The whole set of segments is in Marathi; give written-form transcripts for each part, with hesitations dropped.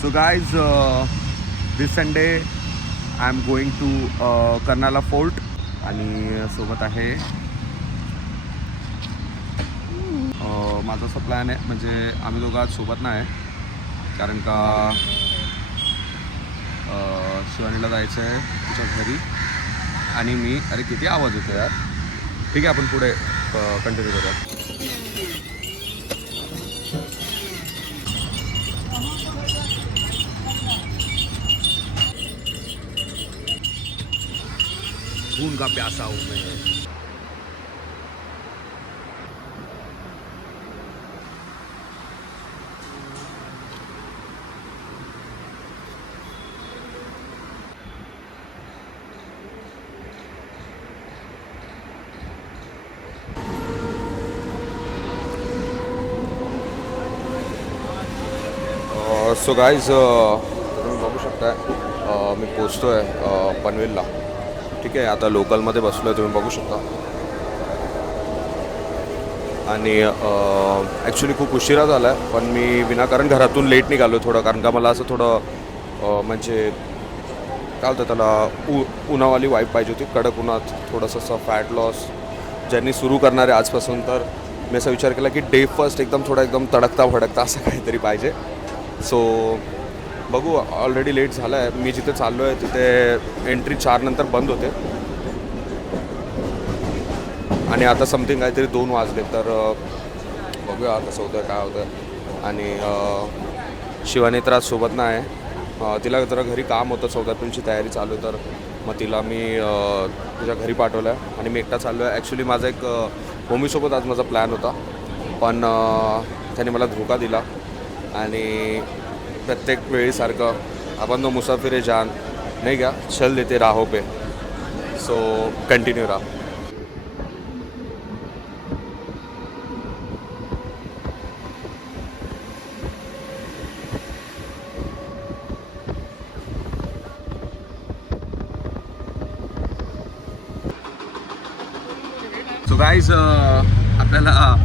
So guys, this Sunday I am going to Karnala fort आणि सोबत आहे माझा असा प्लॅन आहे, म्हणजे आम्ही दोघं आज सोबत नाही आहे कारण का शिवानीला जायचं आहे तिच्या घरी आणि मी अरे किती आवाज येतो यार. ठीक आहे, आपण पुढे कंटिन्यू करूया. खून का प्यासा हूँ मैं. सो गाईज, तुम्ही बघू शकता मी पोचतो आहे पनवेलला. ठीक आहे, आता लोकलमध्ये बसलो आहे, तुम्ही बघू शकता. आणि ॲक्च्युली खूप उशिरा झाला आहे, पण मी विनाकारण घरातून लेट निघालो थोडं, कारण का मला असं थोडं म्हणजे काय होतं त्याला उन्हावाली वाईब पाहिजे होती, कडक उन्हात थोडंसं असं फॅट लॉस ज्यांनी सुरू करणार आहे आजपासून. तर मी असा विचार केला की डे फर्स्ट एकदम तडकता भडकता असं काहीतरी पाहिजे. सो बघू, ऑलरेडी लेट झाला आहे. मी जिथे चाललो आहे तिथे एंट्री 4 नंतर बंद होते आणि आता समथिंग काहीतरी 2 वाजले. तर बघूया कसं होतं काय होतं. आणि शिवानी तर आज सोबत नाही आहे, तिला जरा घरी काम होतं, सौदापिंची तयारी चालू आहे. तर मग तिला मी तिच्या घरी पाठवलं आहे आणि मी एकटा चाललो आहे. ॲक्च्युली माझा एक होमीसोबत आज माझा प्लॅन होता, पण त्याने मला धोका दिला. आणि प्रत्येक वेळीसारखं आपण तो मुसाफिर जान नाही का, चल देते राहो पे. सो कंटिन्यू राहा. सो गाईज, आपल्याला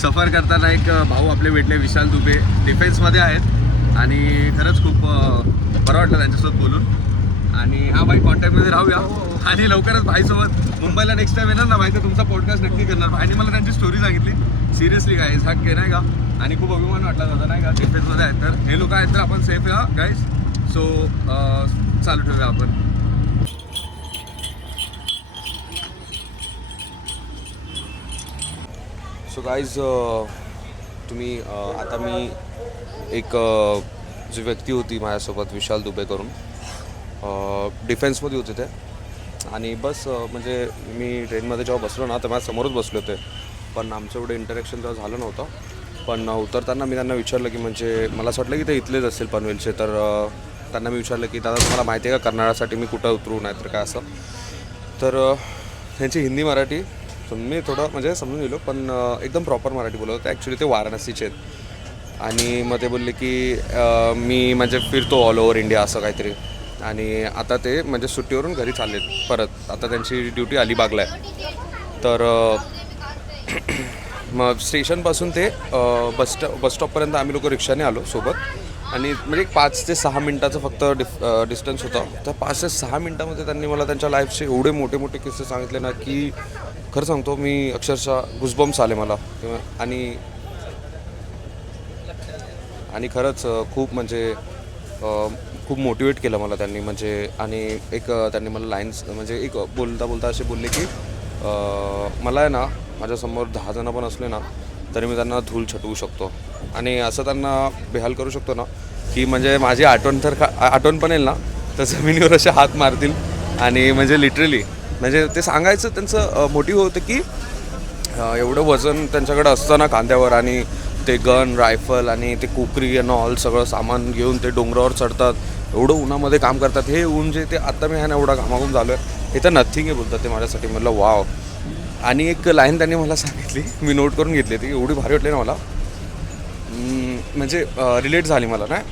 सफर करताना एक भाऊ आपले भेटले, विशाल दुबे, डिफेन्समध्ये आहेत आणि खरंच खूप बरं वाटलं त्यांच्यासोबत बोलून. आणि हा भाई कॉन्टॅक्टमध्ये राहूया आणि लवकरच भाईसोबत मुंबईला नेक्स्ट टाइम येणार ना भाई, तर तुमचा पॉडकास्ट नक्की करणार. भाईने मला त्यांची स्टोरी सांगितली, सिरियसली गाईज हा के नाही का, आणि खूप अभिमान वाटला दादा नाही का, डिफेन्समध्ये आहेत. तर हे लोक आहेत तर आपण सेफ या गाईज. सो चालू ठेवूया आपण. सो गाईज, तुम्ही आता मी एक जी व्यक्ती होती माझ्यासोबत विशाल दुबे करून, डिफेन्समध्ये होते ते. आणि बस म्हणजे मी ट्रेनमध्ये जेव्हा बसलो ना तर माझ्यासमोरच बसले होते, पण आमचं एवढं इंटरॅक्शन तेव्हा झालं नव्हतं. पण उतरताना मी त्यांना विचारलं की म्हणजे मला असं वाटलं की ते इथलेच असेल पनवेलचे. तर त्यांना मी विचारलं की दादा तुम्हाला माहिती आहे का कर्नाळासाठी मी कुठं उतरू, नाही तर काय असं. तर त्यांची हिंदी मराठी मी थोडं म्हणजे समजून गेलो, पण एकदम प्रॉपर मराठी बोलत होते. ॲक्च्युली ते वाराणसीचे आहेत. आणि मग ते बोलले की मी म्हणजे फिरतो ऑल ओव्हर इंडिया असं काहीतरी, आणि आता ते म्हणजे सुट्टीवरून घरी चाललेत परत. आता त्यांची ड्युटी अलिबागला आहे. तर मग स्टेशनपासून ते बसस्टॉपपर्यंत आम्ही लोक रिक्षाने आलो सोबत. आणि म्हणजे 5 ते 6 मिनटाचं फक्त डिस्टन्स होता. तर 5 ते 6 मिनटामध्ये त्यांनी मला त्यांच्या लाईफचे एवढे मोठे मोठे किस्से सांगितले ना की खरं सांगतो मी अक्षरशः गुजबम्स आले मला. आणि खरंच खूप म्हणजे खूप मोटिवेट केलं मला त्यांनी म्हणजे. आणि एक त्यांनी मला लाईन्स म्हणजे एक बोलता बोलता असे बोलले की मला आहे ना माझ्यासमोर 10 जण पण असले ना तरी मी त्यांना धूल छटवू शकतो. आणि असं त्यांना बेहाल करू शकतो ना की म्हणजे माझी आठवण पण येईल ना तर जमिनीवर असे हात मारतील. आणि म्हणजे लिटरली म्हणजे ते सांगायचं त्यांचं मोटिव्ह होतं की एवढं वजन त्यांच्याकडे असतं ना खांद्यावर, आणि ते गन रायफल आणि ते कुकरी आणि ऑल सगळं सामान घेऊन ते डोंगरावर चढतात, एवढं उन्हामध्ये काम करतात. हे ऊन जे ते आता मी ह्यानं एवढा घामाघूम झालो आहे हे तर नथिंग आहे बोलतात ते माझ्यासाठी. म्हटलं वाव. आणि एक लाईन त्यांनी मला सांगितली, मी नोट करून घेतली, ती एवढी भारी वाटली ना मला, म्हणजे रिलेट झाली मला नाही.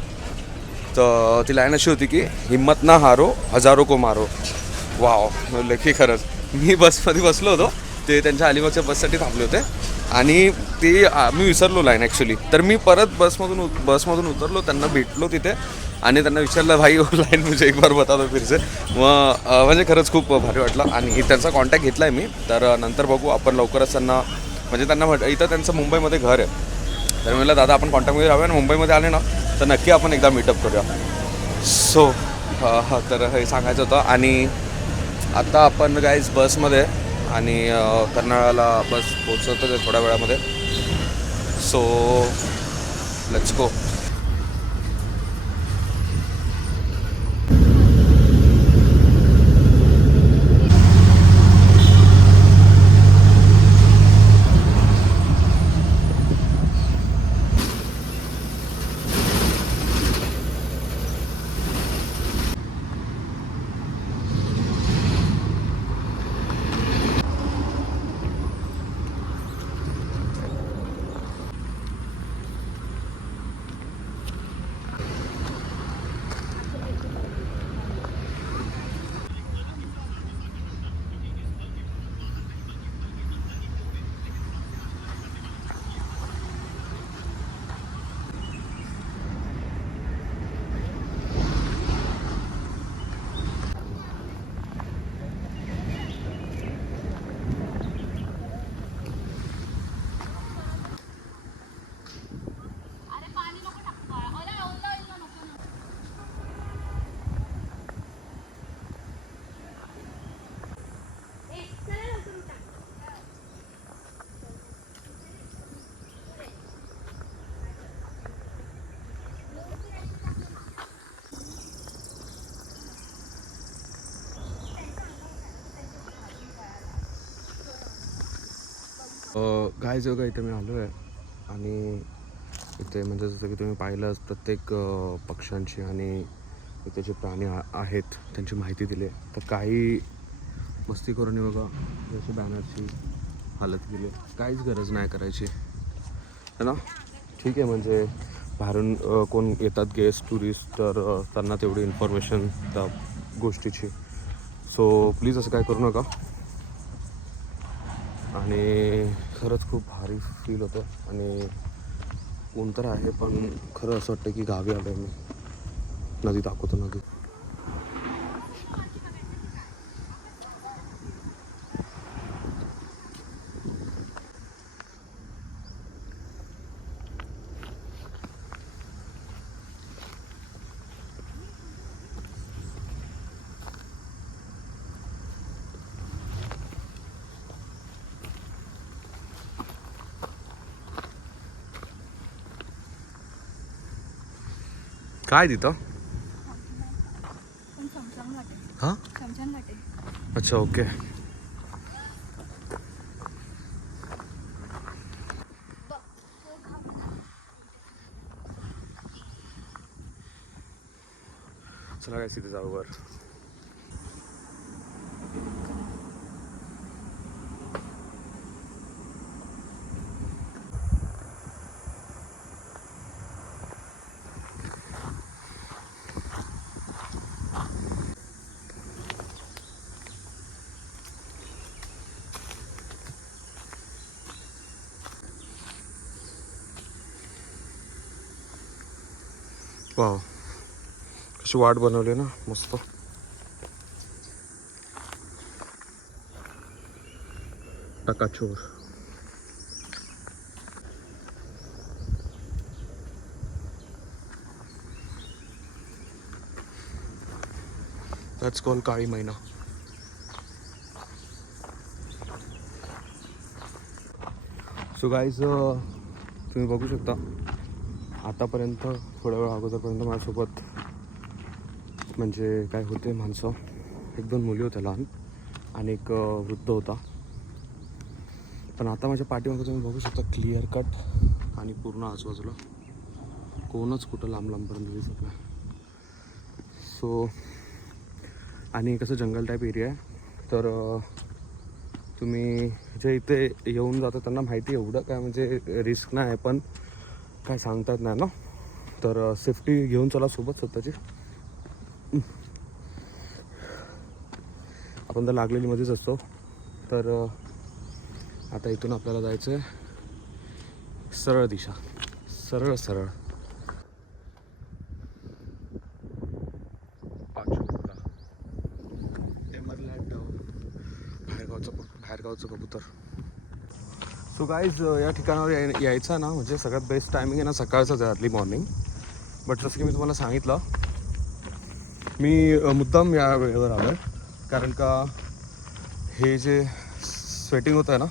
तर ती लाईन अशी होती की हिम्मत ना हारो हजारो को मारो. वाव. म्हणलं की खरंच मी बसमध्ये बसलो होतो, ते त्यांच्या अलिबागच्या बससाठी थांबले होते आणि ते मी विसरलो लाईन ॲक्च्युली. तर मी परत बसमधून उतरलो, त्यांना भेटलो तिथे आणि त्यांना विचारलं भाई लाईन मुझे एक बार बता दो फिर से. मग म्हणजे खरंच खूप भारी वाटलं. आणि त्यांचा कॉन्टॅक्ट घेतला आहे मी. तर नंतर बघू आपण लवकरच त्यांना, म्हणजे त्यांना इथं त्यांचं मुंबईमध्ये घर आहे. तर म्हटलं दादा आपण कॉन्टॅक्टमध्ये राहूया आणि मुंबईमध्ये आले ना तर नक्की आपण एकदा मीटअप करूया. सो हां तर हे सांगायचं होतं. आणि आता आपण गाईज बसमध्ये आणि कर्नाळाला बस पोचवतं आहे थोड्या वेळामध्ये. So let's go. गाय जोगा इथे मी आलो आहे. आणि इथे म्हणजे जसं की तुम्ही पाहिलं प्रत्येक पक्ष्यांची आणि इथे जे प्राणी आहेत त्यांची माहिती दिली आहे. तर काही मस्ती करून बघा जशी बॅनरची हालत केली. काहीच गरज नाही करायची है ना. ठीक आहे म्हणजे बाहेरून कोण येतात गेस्ट टुरिस्ट तर त्यांना तेवढी इन्फॉर्मेशन त्या गोष्टीची. सो प्लीज असं काय करू नका. आणि खरंच खूप भारी फील होतं. आणि ऊन तर आहे पण खरं असं वाटतं की गावी आलो मी. नदी दाखवतो नदी. काय तिथं? हां अच्छा ओके. चला काय तिथे जाऊ वर. वाव कशी वाट बनवली ना मस्त. टकाचोर. दॅट्स कॉल काळी मैना. सो गाईज तुम्ही बघू शकता आतापर्यंत थोड्या वेळ अगोदरपर्यंत माझ्यासोबत म्हणजे काय होते माणसं. एक दोन मुली होत्या लहान आणि एक वृद्ध होता. पण आता माझ्या पाठीमागं तुम्ही बघू शकता क्लिअर कट आणि पूर्ण आजूबाजूला कोणच कुठं लांब लांबपर्यंत दिसत नाही. सो आणि कसं जंगल टाईप एरिया आहे. तर तुम्ही जे इथे येऊन जाता त्यांना माहिती एवढं काय म्हणजे रिस्क नाही आहे. पण काय सांगता येत नाही ना. तर सेफ्टी घेऊन चला सोबत स्वतःची. आपण तर लागलेली मध्येच असतो. तर आता इथून आपल्याला जायचं आहे सरळ दिशा. सरळ सरळ. बाहेरगावचं कबूतर. सो गाईज या ठिकाणावर यायचं ना म्हणजे सगळ्यात बेस्ट टायमिंग आहे ना सकाळचंच आहे, अर्ली मॉर्निंग. बट जसं की मी तुम्हाला सांगितलं, मी मुद्दाम या वेळेवर आलो आहे कारण का हे जे स्वेटिंग होतं आहे ना,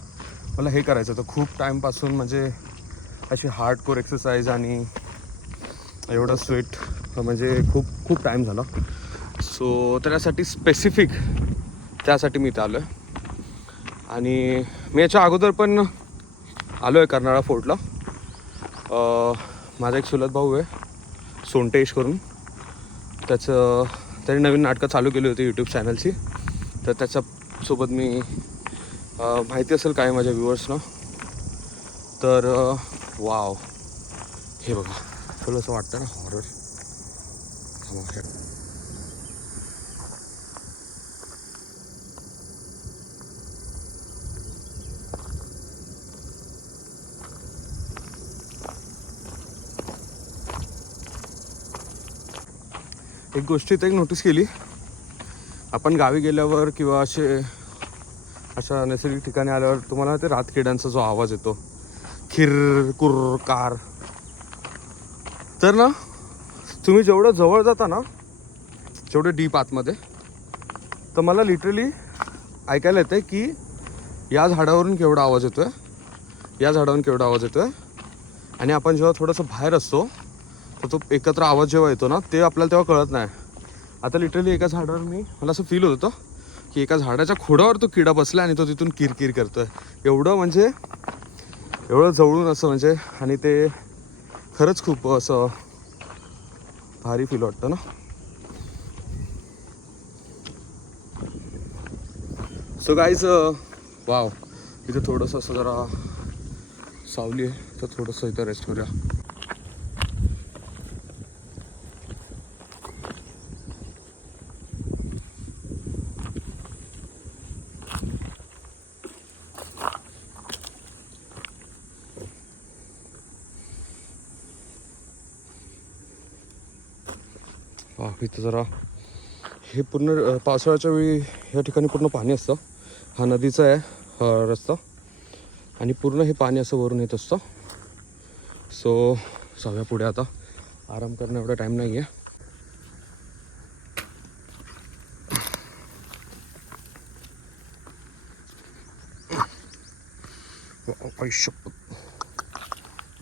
मला हे करायचं होतं खूप टाईमपासून. म्हणजे अशी हार्डकोर एक्सरसाइज आणि एवढं स्वेट म्हणजे खूप टाईम झाला. सो त्यासाठी स्पेसिफिक त्यासाठी मी इथं आलो आहे. आणि मी याच्या अगोदर पण आलो आहे कर्नाळा फोर्टला. माझा एक चुलत भाऊ आहे सोंटेश करून, त्याने नवीन नाटकं चालू केली होती यूट्यूब चॅनलची. तर त्याच्यासोबत मी माहिती असेल काय माझ्या व्ह्युअर्सना. तर वाव, हे बघा तुला असं वाटतं ना हॉरर. एक गोष्ट इथं एक नोटीस केली, आपण गावी गेल्यावर किंवा अशा नैसर्गिक ठिकाणी आल्यावर तुम्हाला ते रातकिड्यांचा जो आवाज येतो, खिर कुर्र कार, तर ना तुम्ही जेवढं जवळ जाता ना, जेवढं डीप आतमध्ये, तर मला लिटरली ऐकायला येतं की या झाडावरून केवढा आवाज येतो आहे, या झाडावरून केवढा आवाज येतो आहे. आणि आपण जेव्हा थोडंसं बाहेर असतो तर तो एकत्र आवाज जेव्हा येतो ना, ते आपल्याला तेव्हा कळत नाही. आता लिटरली एका झाडावर मला असं फील होत होतं की एका झाडाच्या खोडावर तो किडा बसला आणि तो तिथून किरकिर करतोय. एवढं जवळून असं म्हणजे, आणि ते खरंच खूप असं भारी फील वाटतं ना. सो गाईज वाव, इथं थोडंसं असं जरा सावली आहे तर थोडंसं इथं रेस्ट करूया. इथं जरा हे पूर्ण पावसाळ्याच्या वेळी या ठिकाणी पूर्ण पाणी असतं. हा नदीचा आहे रस्ता आणि पूर्ण हे पाणी असं वरून येत असतं. सो जाऊया पुढे, आता आराम करणं एवढा टाईम नाही आहे.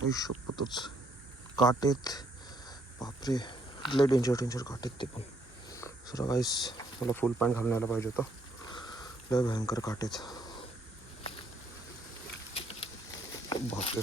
आयुष्यपतच काटेत, बापरे लय डेंजर काटेत ते पण. सर गाईस मला फुल पॅन्ट घालून यायला पाहिजे होतं, लय भयंकर काटेत. बापरे.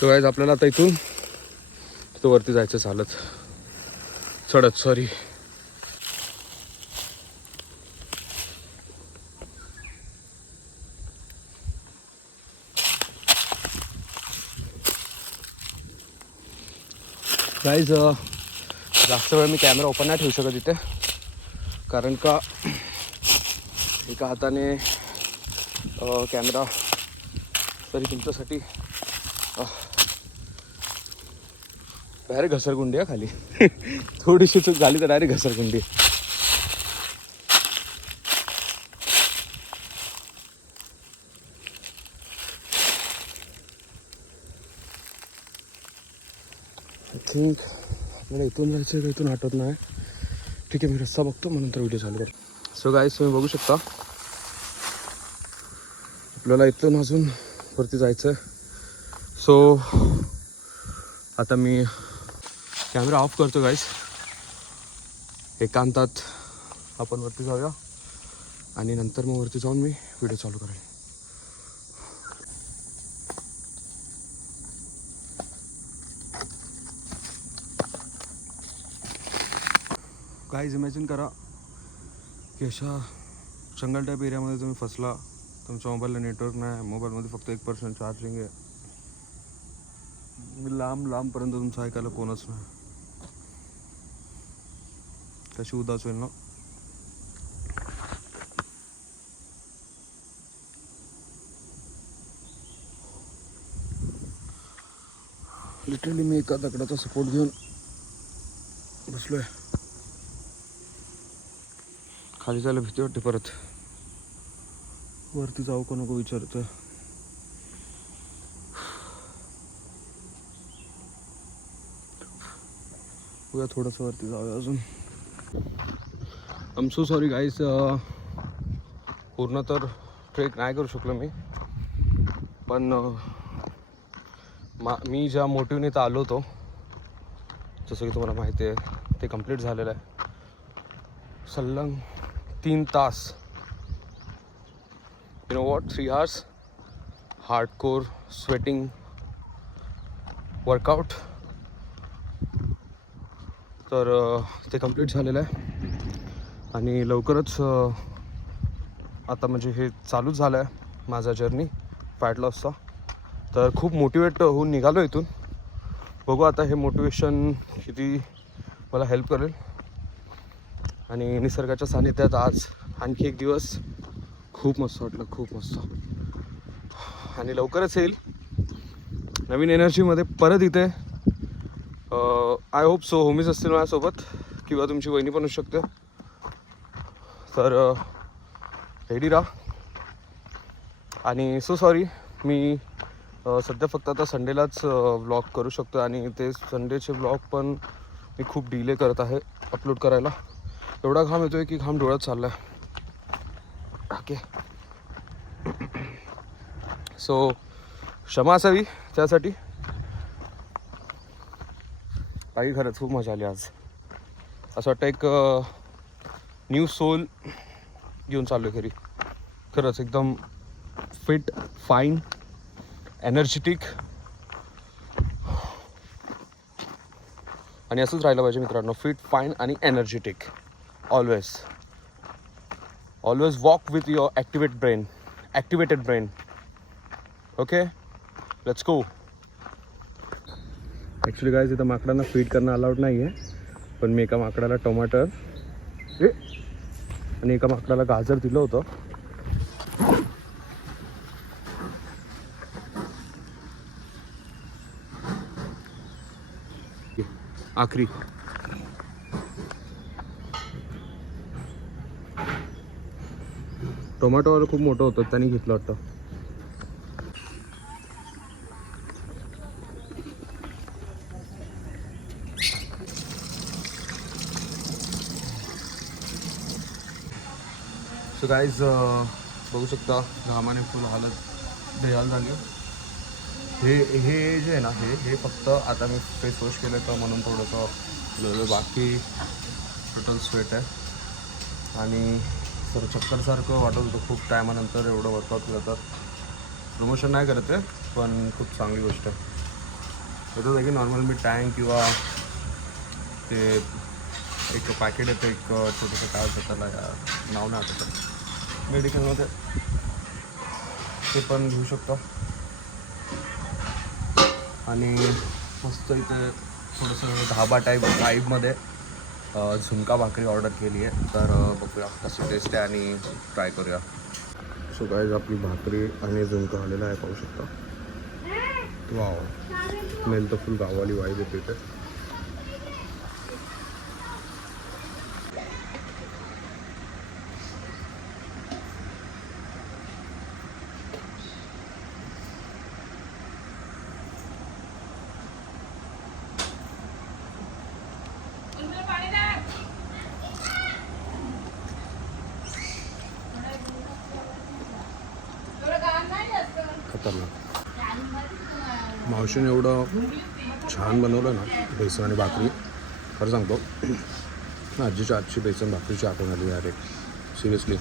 तो गाईज आपल्याला आता इथून तिथं वरती जायचं चढत. सॉरी. गाईज जास्त वेळ मी कॅमेरा ओपन नाही ठेवू शकत इथे, कारण का एका हाताने कॅमेरा तरी तुमच्यासाठी डायरेक्ट घसरगुंडी आहे खाली. थोडीशी चूक झाली तर डायरेक्ट घसरगुंडी. आय थिंक आपल्याला इथून जायचं का इथून आठवत नाही. ठीक आहे, मी रस्ता बघतो मग नंतर व्हिडिओ चालू करतो. सो गाईज तुम्ही बघू शकता आपल्याला इथून अजून वरती जायचं आहे. सो आता मी कॅमेरा ऑफ करतो गाईस. एकांतात आपण वरती जाऊया आणि नंतर मग वरती जाऊन मी व्हिडिओ चालू करेल. गाईज इमॅजिन करा की अशा जंगल टाईप एरियामध्ये तुम्ही फसला, तुमच्या मोबाईलला नेटवर्क नाही, मोबाईलमध्ये फक्त 1% चार्जिंग आहे, लांब लांबपर्यंत तुमचं ऐकायला कोणच नाही. कशी उदास होईल ना. लिटरली मी एका दगडाचा सपोर्ट घेऊन बसलोय. खाली जायला भीती वाटते, परत वरती जाऊ का नको विचारतं. बघा थोडंसं वरती जाऊया अजून. I am so sorry guys, पूर्ण तर ट्रेक नाही करू शकलो मी, पण मी ज्या मोटिव्हने तर आलो होतो, जसं की तुम्हाला माहिती आहे, ते कंप्लीट झालेलं आहे. सलग 3 तास, you know what, 3 hours hardcore sweating workout. तर ते कंप्लीट झालेलं आहे आणि लवकरच आता म्हणजे हे चालूच झालं आहे माझा जर्नी फॅट लॉसचा. तर खूप मोटिवेट होऊन निघालो इथून. बघू आता हे मोटिवेशन किती मला हेल्प करेल. आणि निसर्गाच्या सानिध्यात आज आणखी एक दिवस खूप मस्त वाटलं, खूप मस्त. आणि लवकरच येईल नवीन एनर्जीमध्ये परत इथे. आय होप सो होमीज असतील माझ्यासोबत, किंवा तुमची वहिनी पण असू शकते. तर रेडी राहा. आणि सो सॉरी, मी सध्या फक्त आता संडेलाच व्लॉग करू शकतो आणि ते संडेचे व्लॉग पण मी खूप डिले करत आहे अपलोड करायला. एवढा घाम येतो आहे की घाम डोळ्यात चालला आहे. ओके, सो क्षमा असावी त्यासाठी. बाकी खरंच खूप मजा आली आज. असं वाटतं एक न्यू सोल घेऊन चाललो आहे घरी. खरंच एकदम फिट, फाईन, एनर्जेटिक. आणि असंच राहिलं पाहिजे मित्रांनो, फिट, फाईन आणि energetic. Always walk with your activated brain. Okay, let's go. Actually guys इथं माकडांना फीड करणं अलाउड नाही आहे, पण मी एका माकडाला टोमॅटो आणि एका माकडाला गाजर दिलं होतं. आखरी टोमॅटोवर खूप मोठं होतं, त्यांनी घेतलं होतं. सो गाईज बघू शकता घामाने फुल हालत बेहाल झाली. हे जे आहे ना, हे फक्त आता मी फेस वॉश केलं तर म्हणून थोडंसं, बाकी टोटल स्वेट आहे. आणि तर चक्करसारखं वाटत होतं खूप टायमानंतर एवढं वर्कआउट केलं. तर प्रमोशन नाही करत आहे, पण खूप चांगली गोष्ट आहे. होतं की नॉर्मल मी टँक किंवा ते एक पॅकेट येतं, एक छोटंसं काय होतं त्याला, नाव नाही आठवतं, मेडिकलमध्ये, ते पण घेऊ शकतो. आणि मस्त इथे थोडंसं धाबा टाईपमध्ये झुणका भाकरी ऑर्डर केली आहे. तर बघूया कशी टेस्ट आहे आणि ट्राय करूया. सो गाईज आपली भाकरी आणि झुणका आलेला आहे, पाहू शकता. वाव, स्मेल तर फुल गाववाली वाईब येते इथे. खतरनाक. मावशीने एवढं छान बनवलं ना बेसन आणि भाकरी, खरं सांगतो आजीच्या आजची बेसन भाकरीची आठवण आली अरे सिरियसली.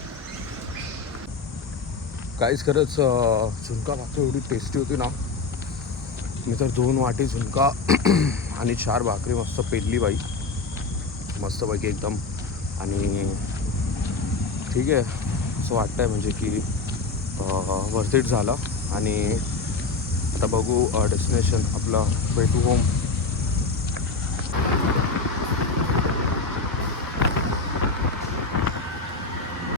काहीच खरंच झुणका भाकरी एवढी टेस्टी होती ना. मी तर 2 वाटी झुणका आणि 4 भाकरी मस्त पेलली बाई, मस्तपैकी एकदम. आणि ठीक आहे असं वाटतं आहे म्हणजे की वर्थ इट झालं. आणि आता बघू डेस्टिनेशन आपलं वे टू होम